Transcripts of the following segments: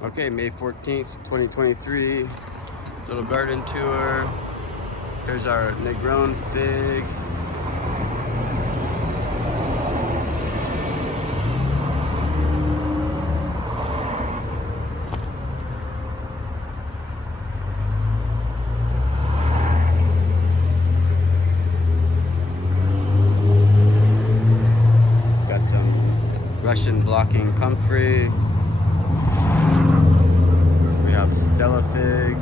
Okay, May 14th, 2023, little garden tour. Here's our Negron fig. Got some Russian blocking comfrey. We have Stella fig.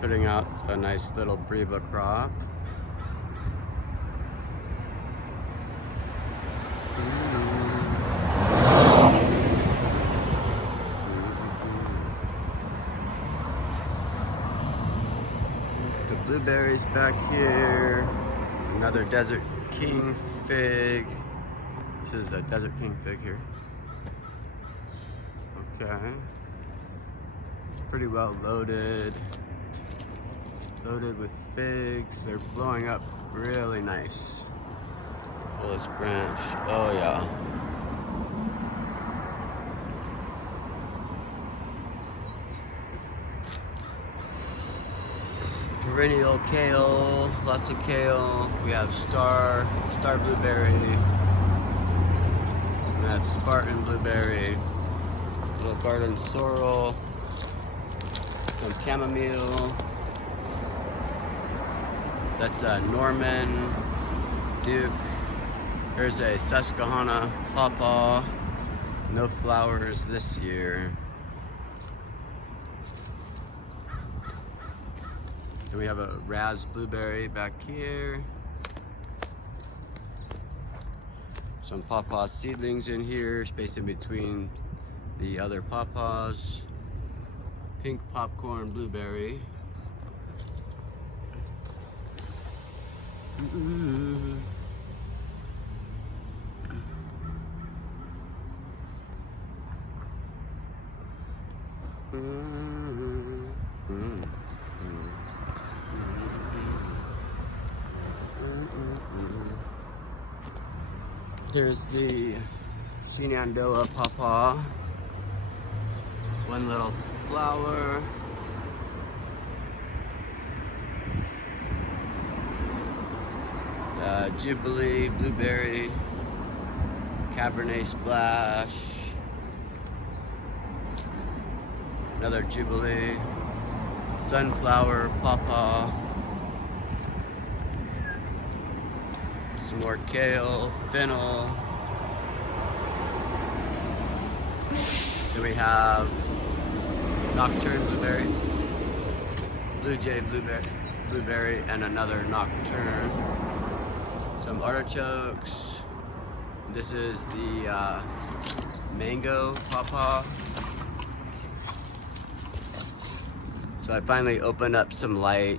Putting out a nice little Breva crop. The blueberries back here. Another Desert King fig. This is a Desert King fig here. Okay. Pretty well loaded. Loaded with figs. They're blowing up really nice. Fullest branch. Oh yeah. Perennial kale, lots of kale. We have star blueberry. And that's Spartan blueberry. Little garden sorrel. Some chamomile. That's a Norman Duke. Here's a Susquehanna pawpaw. No flowers this year. And we have a Raz blueberry back here. Some pawpaw seedlings in here, space in between the other pawpaws. Pink popcorn blueberry. Here's the Shenandoah pawpaw. One little flower. Jubilee blueberry, Cabernet Splash, another Jubilee, sunflower pawpaw, some more kale, fennel. Then we have nocturne blueberry, blue jay blueberry, and another nocturne. Some artichokes. This is the mango pawpaw. So I finally opened up some light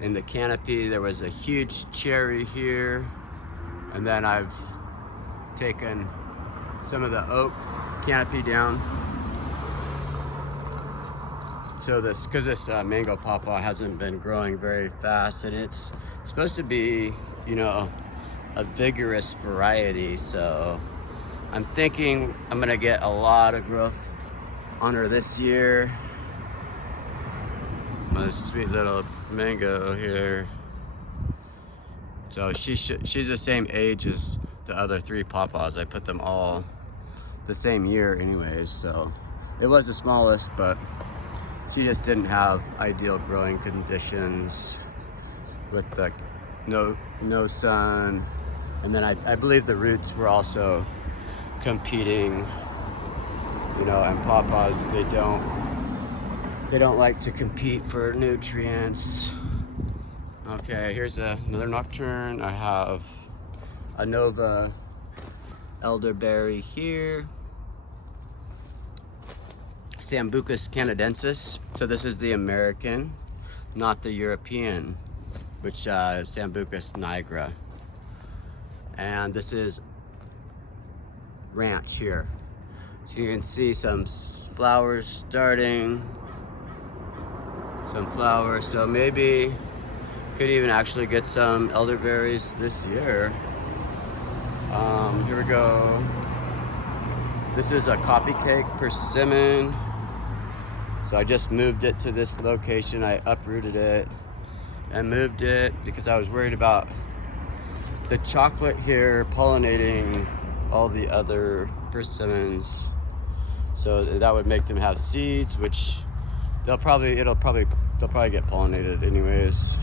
in the canopy. There was a huge cherry here, and then I've taken some of the oak canopy down. So because this mango pawpaw hasn't been growing very fast, and it's supposed to be, you know, a vigorous variety. So I'm thinking I'm gonna get a lot of growth on her this year. My sweet little mango here. So she's the same age as the other three pawpaws. I put them all the same year anyways. So it was the smallest, but she just didn't have ideal growing conditions with the no sun. And then I believe the roots were also competing, you know, and pawpaws, they don't like to compete for nutrients. Okay, here's another nocturne. I have a Nova elderberry here. Sambucus canadensis. So this is the American, not the European, which Sambucus nigra. And this is ranch here. So you can see some flowers starting. Some flowers, so maybe could even actually get some elderberries this year. Here we we go. This is a coffee cake persimmon. So I just moved it to this location. I uprooted it and moved it because I was worried about the chocolate here pollinating all the other persimmons. So that would make them have seeds, which they'll probably get pollinated anyways.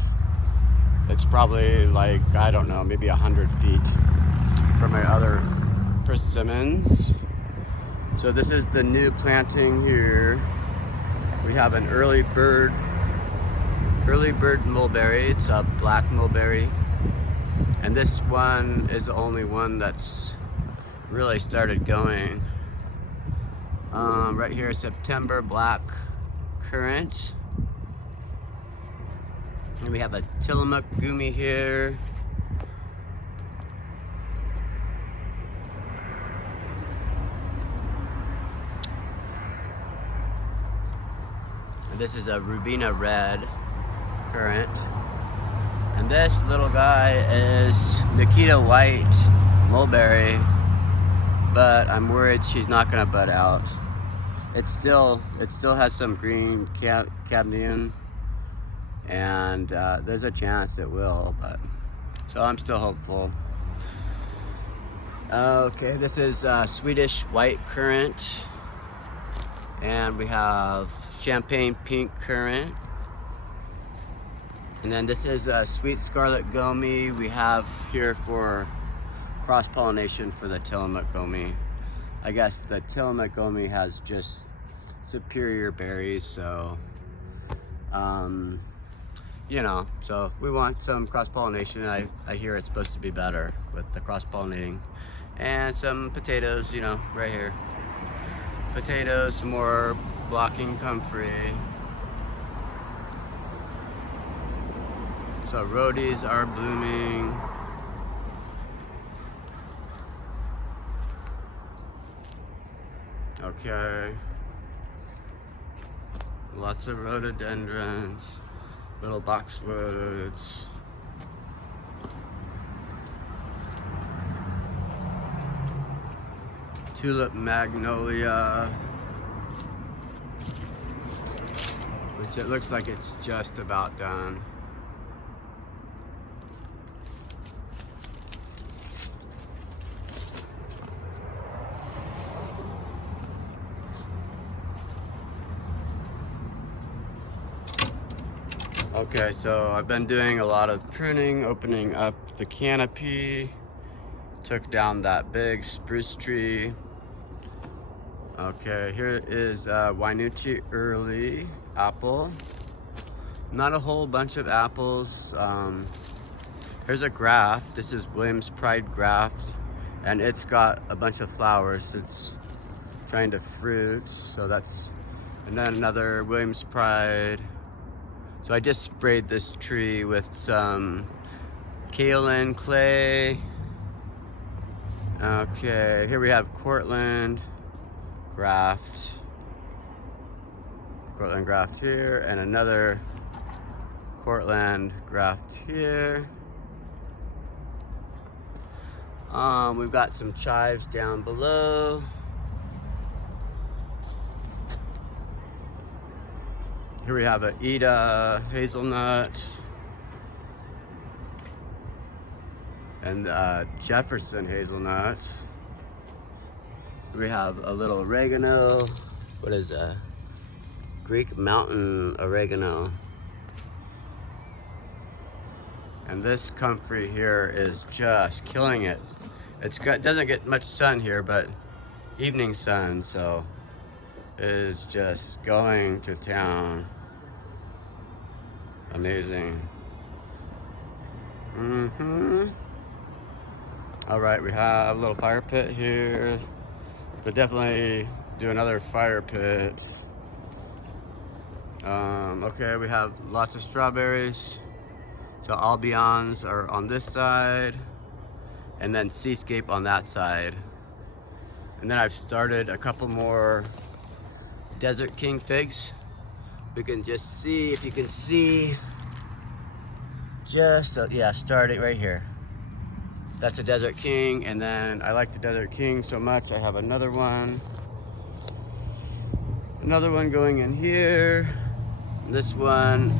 It's probably like, I don't know, maybe 100 feet from my other persimmons. So this is the new planting here. We have an early bird mulberry. It's a black mulberry. And this one is the only one that's really started going. Right here, September black currant. And we have a Tillamook gumi here. And this is a Rubina red currant. And this little guy is Nikita white mulberry, but I'm worried she's not gonna bud out. It still has some green cadmium, and there's a chance it will, but so I'm still hopeful. Okay, this is Swedish white currant, and we have champagne pink currant, and then this is sweet scarlet gomi we have here for cross-pollination for the Tillamook gomi. I guess the Tillamook gomi has just superior berries, so you know, so we want some cross-pollination. I hear it's supposed to be better with the cross-pollinating. And some potatoes, you know, right here. Potatoes, some more blocking comfrey. So rhodies are blooming. Okay. Lots of rhododendrons, little boxwoods. Tulip magnolia, which it looks like it's just about done. Okay, so I've been doing a lot of pruning, opening up the canopy. Took down that big spruce tree. Okay, here is Wynoochee early apple. Not a whole bunch of apples. Here's a graft. This is Williams Pride graft, and it's got a bunch of flowers. It's trying to fruit, so that's, and then another Williams Pride. So I just sprayed this tree with some kaolin clay. Okay, here we have Cortland graft. Cortland graft here, and another Cortland graft here. We've got some chives down below. Here we have an Eda hazelnut. And Jefferson hazelnut. We have a little oregano. What is that? Greek mountain oregano. And this comfrey here is just killing it. It doesn't get much sun here, but evening sun, so it is just going to town. Amazing. All right, we have a little fire pit here, but definitely do another fire pit. Okay, we have lots of strawberries. So Albions are on this side, and then Seascape on that side. And then I've started a couple more Desert King figs. We can just see, if you can see, just, yeah, start it right here. That's a Desert King, and then I like the Desert King so much, I have another one. Another one going in here. This one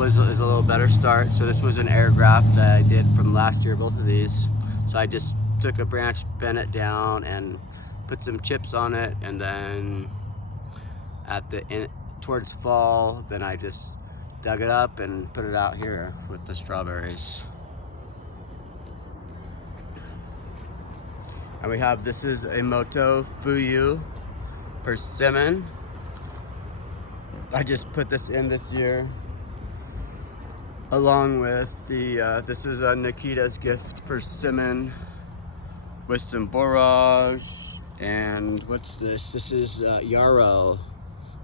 is a little better start. So this was an air graft that I did from last year, both of these. So I just took a branch, bent it down, and put some chips on it, and then towards fall, then I just dug it up and put it out here with the strawberries. And we have, this is a Moto Fuyu persimmon. I just put this in this year, along with the, this is a Nikita's Gift persimmon with some borage, and what's this? This is yarrow.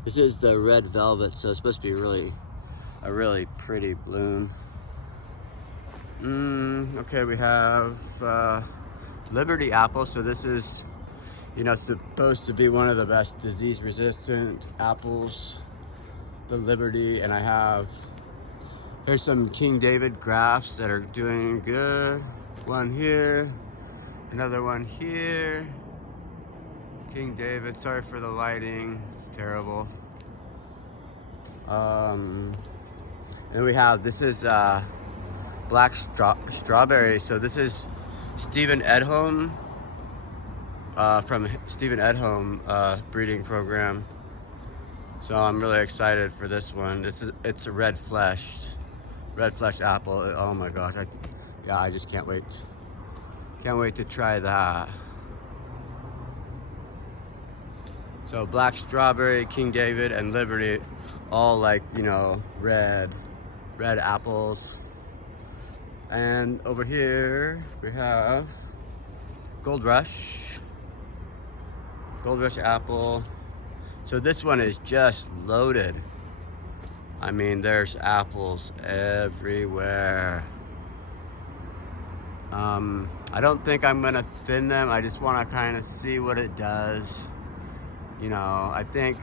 This is the red velvet, so it's supposed to be a really pretty bloom. Okay, we have Liberty apple. So this is, you know, supposed to be one of the best disease-resistant apples, the Liberty. And I have, here's some King David grafts that are doing good. One here, another one here. King David, sorry for the lighting, it's terrible. And we have, this is black strawberry. So this is Stephen Edholm, from Stephen Edholm breeding program. So I'm really excited for this one. It's a red fleshed apple. Oh my gosh, I just can't wait. Can't wait to try that. So black strawberry, King David, and Liberty, all like, you know, red apples. And over here we have Gold Rush apple. So this one is just loaded. I mean, there's apples everywhere. I don't think I'm gonna thin them. I just wanna kind of see what it does. You know, I think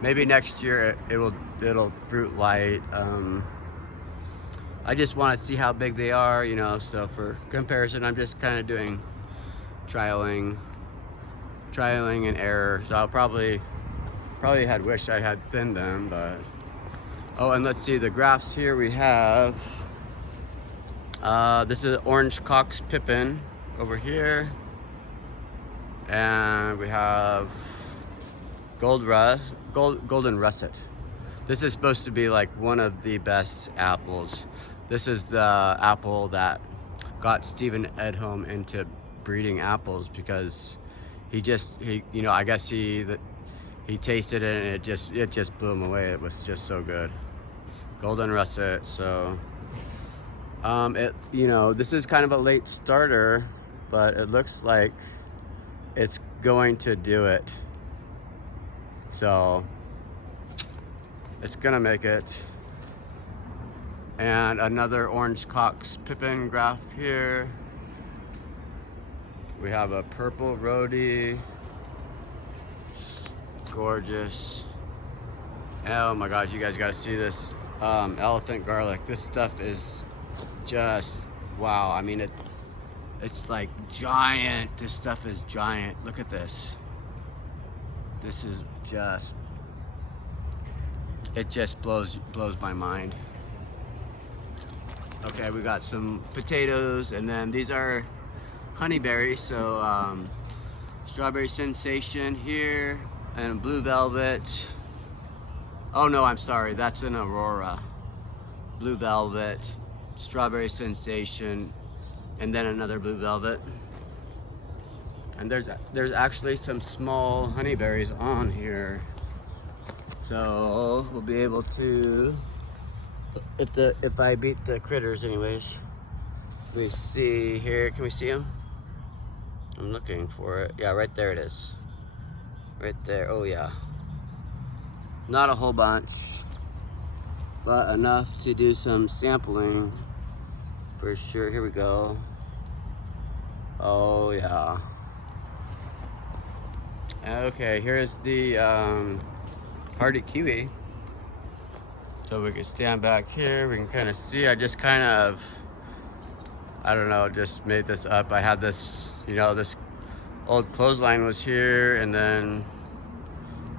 maybe next year it'll fruit light. I just want to see how big they are, you know, so for comparison, I'm just kind of doing trialing and error. So I'll probably had wished I had thinned them, but oh, and let's see the grafts here. We have this is Orange Cox Pippin over here, and we have Golden Russet. This is supposed to be like one of the best apples. This is the apple that got Stephen Edholm into breeding apples, because he you know, I guess he tasted it and it just blew him away. It was just so good. Golden Russet. So you know, this is kind of a late starter, but it looks like it's going to do it. So it's gonna make it. And another Orange Cox Pippin graft here. We have a purple Rhodey. Gorgeous. Oh my gosh, you guys gotta see this elephant garlic. This stuff is just wow. I mean, it's like giant. This stuff is giant. Look at this. This is just, it just blows my mind. Okay, we got some potatoes, and then these are honeyberries. So Strawberry Sensation here, and Blue Velvet. Oh no, I'm sorry, that's an Aurora. Blue Velvet, Strawberry Sensation, and then another Blue Velvet. And there's actually some small honeyberries on here, so we'll be able to, if I beat the critters anyways. Let me see here, can we see them? I'm looking for it. Yeah, right there it is. Right there, oh yeah. Not a whole bunch, but enough to do some sampling for sure. Here we go. Oh yeah. Okay, here's the hardy kiwi. So we can stand back here, we can kind of see. I I don't know, just made this up. I had this, you know, this old clothesline was here, and then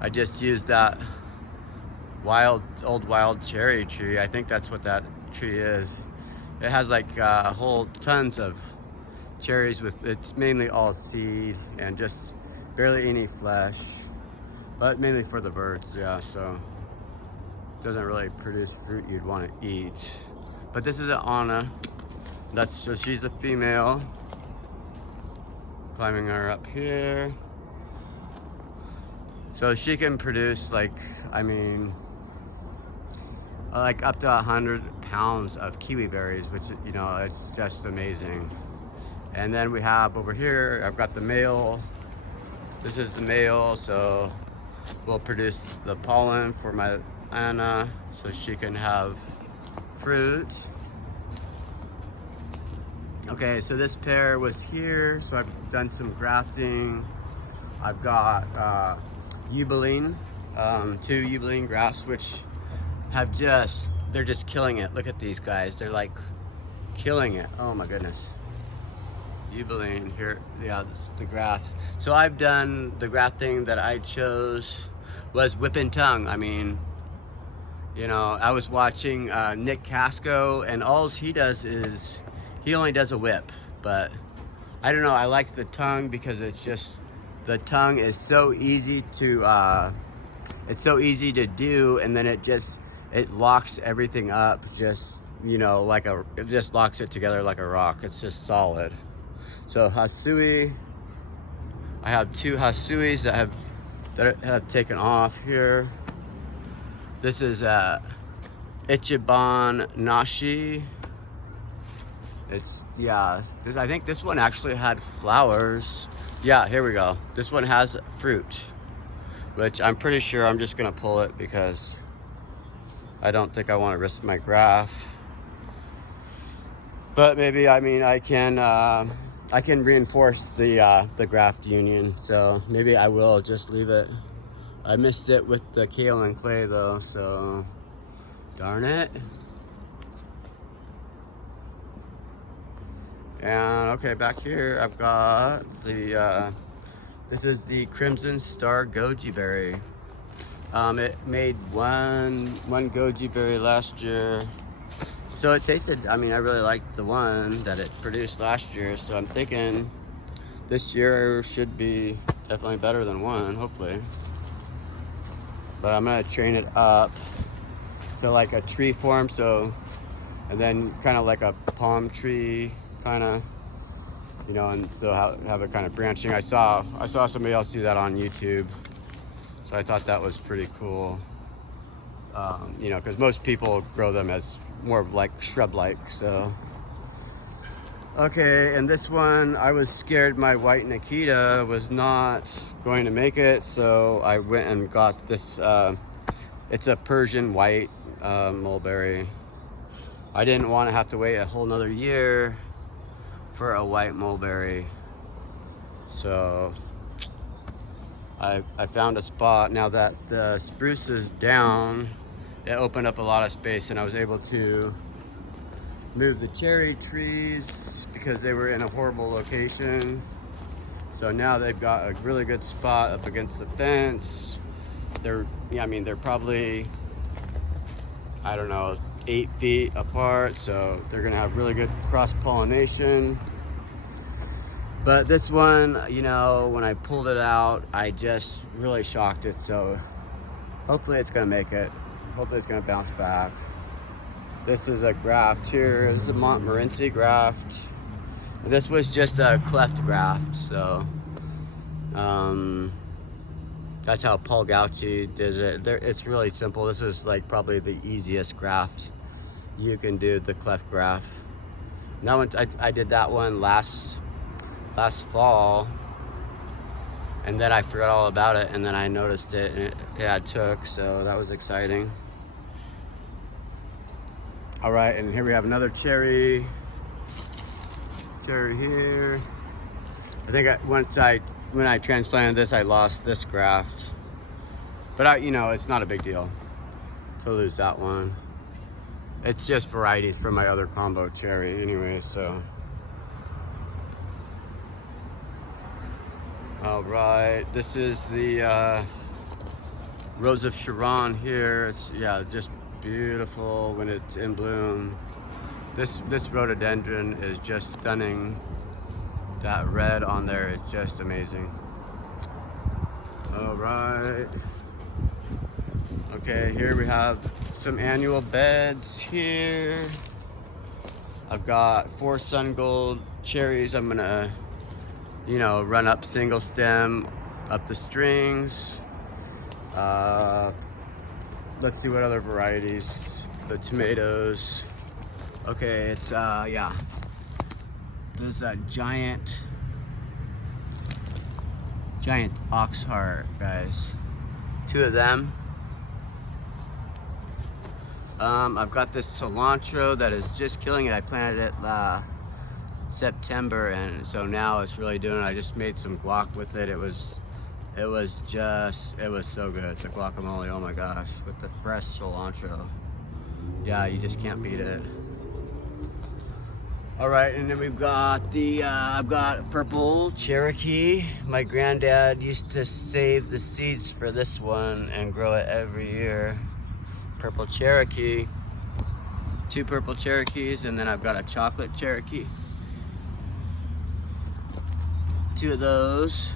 I just used that old wild cherry tree. I think that's what that tree is. It has like whole tons of cherries with, it's mainly all seed and just barely any flesh, but mainly for the birds, yeah, so it doesn't really produce fruit you'd want to eat. But this is an Anna. So she's a female. Climbing her up here. So she can produce like, I mean, like up to 100 pounds of kiwi berries, which, you know, it's just amazing. And then we have over here, I've got the male. This is the male, so we'll produce the pollen for my Anna so she can have fruit. Okay, so this pair was here, so I've done some grafting. I've got Eubaline, 2 Eubaline grafts, which have they're just killing it. Look at these guys, they're like killing it. Oh my goodness. Eubaline here, yeah, this is the grafts. So I've done the grafting that I chose was whip and tongue. I mean, you know, I was watching Nick Casco, and all he does is he only does a whip, but I don't know, I like the tongue because it's just, the tongue is so easy to it's so easy to do, and then it locks everything up, just, you know, it just locks it together like a rock. It's just solid. So Hasui, I have 2 Hasuis that have taken off here. This is Ichiban Nashi. It's, yeah, I think this one actually had flowers. Yeah, here we go. This one has fruit, which I'm pretty sure I'm just gonna pull it because I don't think I want to risk my graft. But maybe, I mean, I can reinforce the graft union, so maybe I will just leave it. I missed it with the kaolin clay though, so darn it. And okay, back here I've got the this is the Crimson Star Goji Berry. It made one goji berry last year, so it tasted, I mean, I really liked the one that it produced last year, so I'm thinking this year should be definitely better than one, hopefully. But I'm gonna train it up to like a tree form, so, and then kind of like a palm tree, kind of, you know, and so have it kind of branching. I saw somebody else do that on YouTube, so I thought that was pretty cool. You know, because most people grow them as more like shrub-like, so. Okay, and this one, I was scared my white Nikita was not going to make it, so I went and got this, it's a Persian white mulberry. I didn't want to have to wait a whole nother year for a white mulberry, so I found a spot. Now that the spruce is down, it opened up a lot of space, and I was able to move the cherry trees because they were in a horrible location. So now they've got a really good spot up against the fence. They're, yeah, I mean, they're probably, I don't know, 8 feet apart, so they're gonna have really good cross-pollination. But this one, you know, when I pulled it out, I just really shocked it, so hopefully it's gonna make it. Hopefully it's gonna bounce back. This is a graft here. This is a Montmorency graft. This was just a cleft graft, so that's how Paul Gauci does it. It's really simple. This is like probably the easiest graft you can do, the cleft graft. That one, I did that one last fall, and then I forgot all about it, and then I noticed it, and it took, so that was exciting. All right, and here we have another cherry here. I think when I transplanted this, I lost this graft, but you know, it's not a big deal to lose that one. It's just varieties from my other combo cherry anyway, so. All right, this is the Rose of Sharon here. It's, yeah, just beautiful when it's in bloom. This rhododendron is just stunning. That red on there is just amazing. All right. Okay, here we have some annual beds here. I've got 4 sun gold cherries. I'm gonna, you know, run up single stem, up the strings. Let's see what other varieties. The tomatoes. Okay, it's yeah. There's that giant ox heart, guys. 2 of them. I've got this cilantro that is just killing it. I planted it September, and so now it's really doing it. I just made some guac with it. It was so good. The guacamole, oh my gosh, with the fresh cilantro. Yeah, you just can't beat it. All right, and then we've got the, I've got purple Cherokee. My granddad used to save the seeds for this one and grow it every year. Purple Cherokee, 2 purple Cherokees, and then I've got a chocolate Cherokee. 2 of those.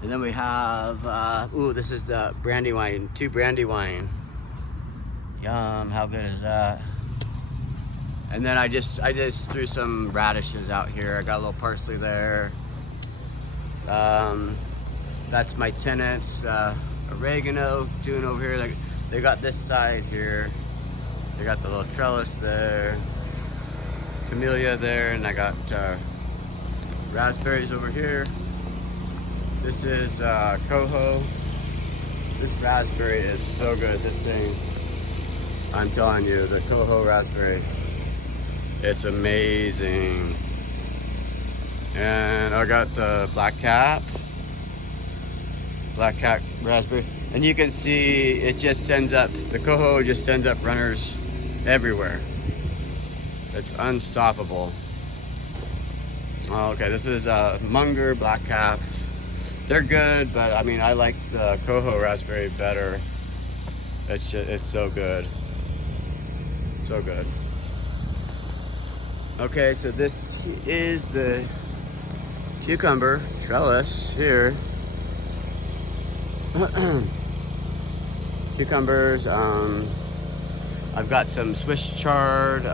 And then we have, ooh, this is the Brandywine, 2 Brandywine. Yum, how good is that? And then I just threw some radishes out here. I got a little parsley there. That's my tenants, oregano doing over here. They got this side here. They got the little trellis there, camellia there, and I got raspberries over here. This is coho. This raspberry is so good. This thing, I'm telling you, the coho raspberry, it's amazing. And I got the black cat raspberry. And you can see it just sends up, the coho just sends up runners everywhere. It's unstoppable. Okay, this is Munger black cap. They're good, but I mean, I like the coho raspberry better. It's so good. So good. Okay, so this is the cucumber trellis here. Cucumbers, I've got some Swiss chard,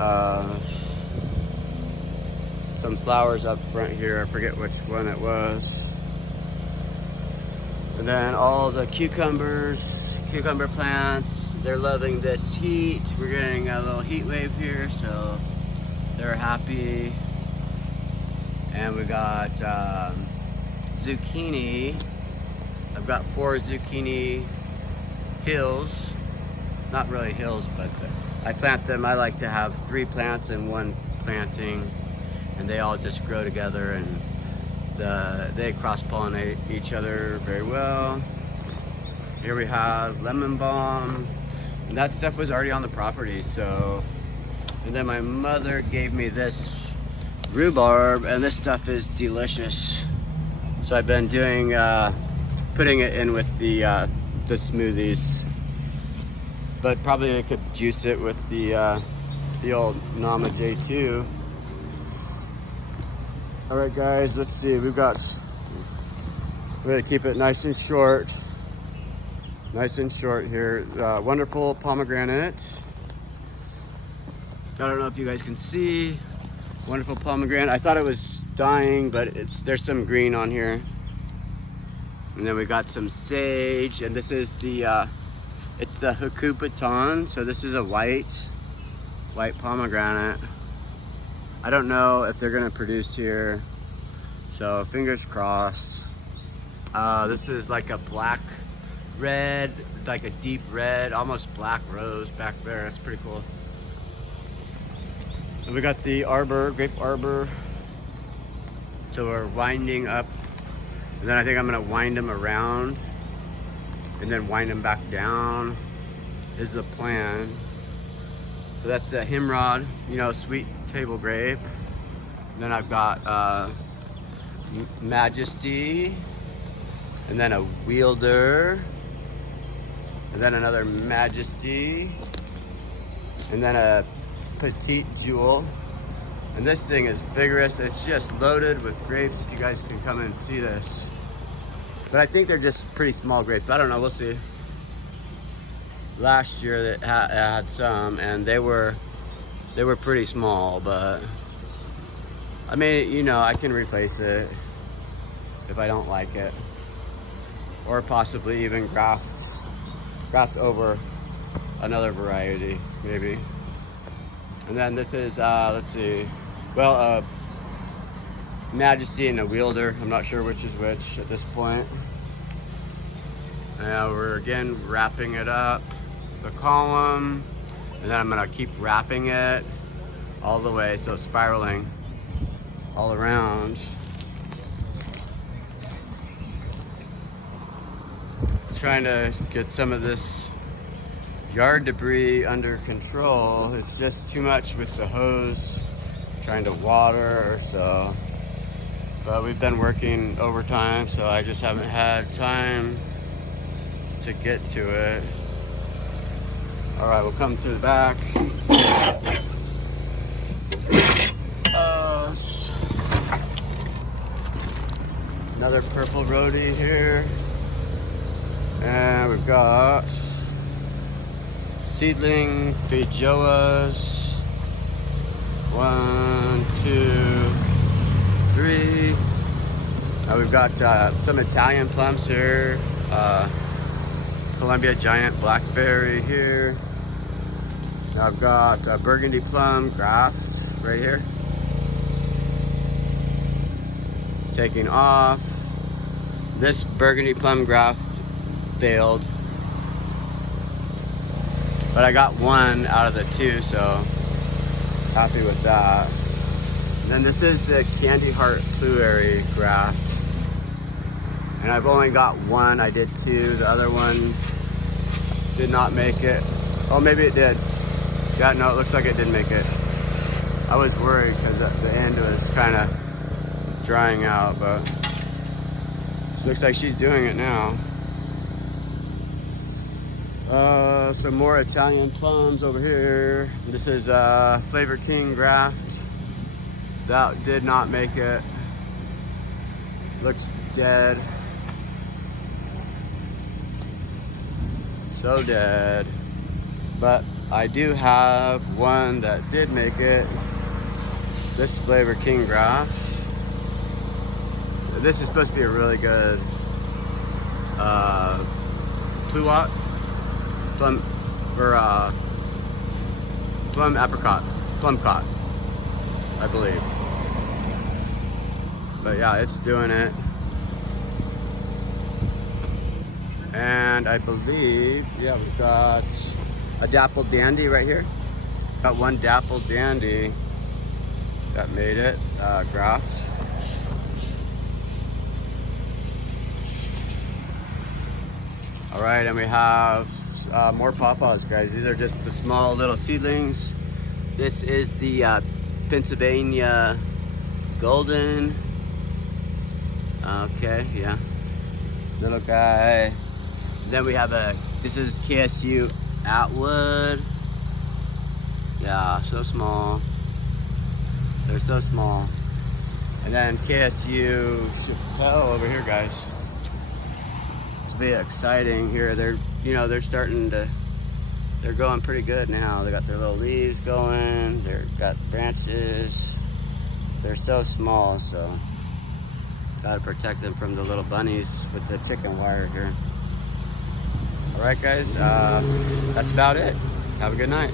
some flowers up front here, I forget which one it was. And then all the cucumber plants, they're loving this heat. We're getting a little heat wave here, so they're happy. And we got zucchini. I've got 4 zucchini hills. Not really hills, but I plant them. I like to have 3 plants in one planting, and they all just grow together, and they cross-pollinate each other very well. Here we have lemon balm, and that stuff was already on the property. So, and then my mother gave me this rhubarb, and this stuff is delicious. So I've been doing, putting it in with the smoothies. But probably I could juice it with the old Nama J2. All right, guys, let's see. We're gonna keep it nice and short. Nice and short here. Wonderful pomegranate. I don't know if you guys can see. Wonderful pomegranate. I thought it was dying, but there's some green on here. And then we got some sage, and this is the it's the Hakupaton. So this is a white pomegranate. I don't know if they're gonna produce here, so fingers crossed. This is like a black red, like a deep red, almost black rose back there. That's pretty cool. And we got the arbor, grape arbor. So we're winding up, and then I think I'm gonna wind them around and then wind them back down is the plan. So that's the Himrod, you know, sweet table grape. And then I've got Majesty, and then a Wielder, and then another Majesty, and then a Petite Jewel. And this thing is vigorous. It's just loaded with grapes. If you guys can come and see this. But I think they're just pretty small grapes. I don't know, we'll see. Last year it had some, and they were pretty small, but I mean, you know, I can replace it if I don't like it, or possibly even graft over another variety, maybe. And then this is let's see, well, Majesty and a Wielder. I'm not sure which is which at this point. Now we're again wrapping it up, the column, and then I'm gonna keep wrapping it all the way, so spiraling all around. Trying to get some of this yard debris under control. It's just too much with the hose, trying to water, so. But we've been working overtime, so I just haven't had time to get to it. All right, we'll come through the back. Another purple Rhodie here. And we've got seedling feijoas. 1, 2, 3. We've got some Italian plums here. Columbia Giant Blackberry here. Now I've got Burgundy Plum graft right here. Taking off. This Burgundy Plum graft failed, but I got one out of the two, so happy with that. And then this is the Candy Heart Blueberry graft, and I've only got one. I did two. The other one did not make it. Oh, maybe it did. Yeah, no, it looks like it did make it. I was worried because at the end it was kind of drying out, but looks like she's doing it now. Some more Italian plums over here. This is Flavor King graft. That did not make it. Looks dead. So dead. But I do have one that did make it. This Flavor King graft. This is supposed to be a really good pluot, plum, or plum apricot, plum cot, I believe. But yeah, it's doing it. And I believe, yeah, we've got a Dappled Dandy right here. Got one Dappled Dandy that made it, graft. All right, and we have more pawpaws, guys. These are just the small little seedlings. This is the Pennsylvania Golden. Okay, yeah, little guy. Then we have this is KSU Atwood. Yeah, so small. They're so small. And then KSU Chappelle over here, guys. Be exciting here. They're starting to, they're going pretty good now. They got their little leaves going. They've got branches. They're so small, so gotta protect them from the little bunnies with the chicken wire here. All right, guys, that's about it. Have a good night.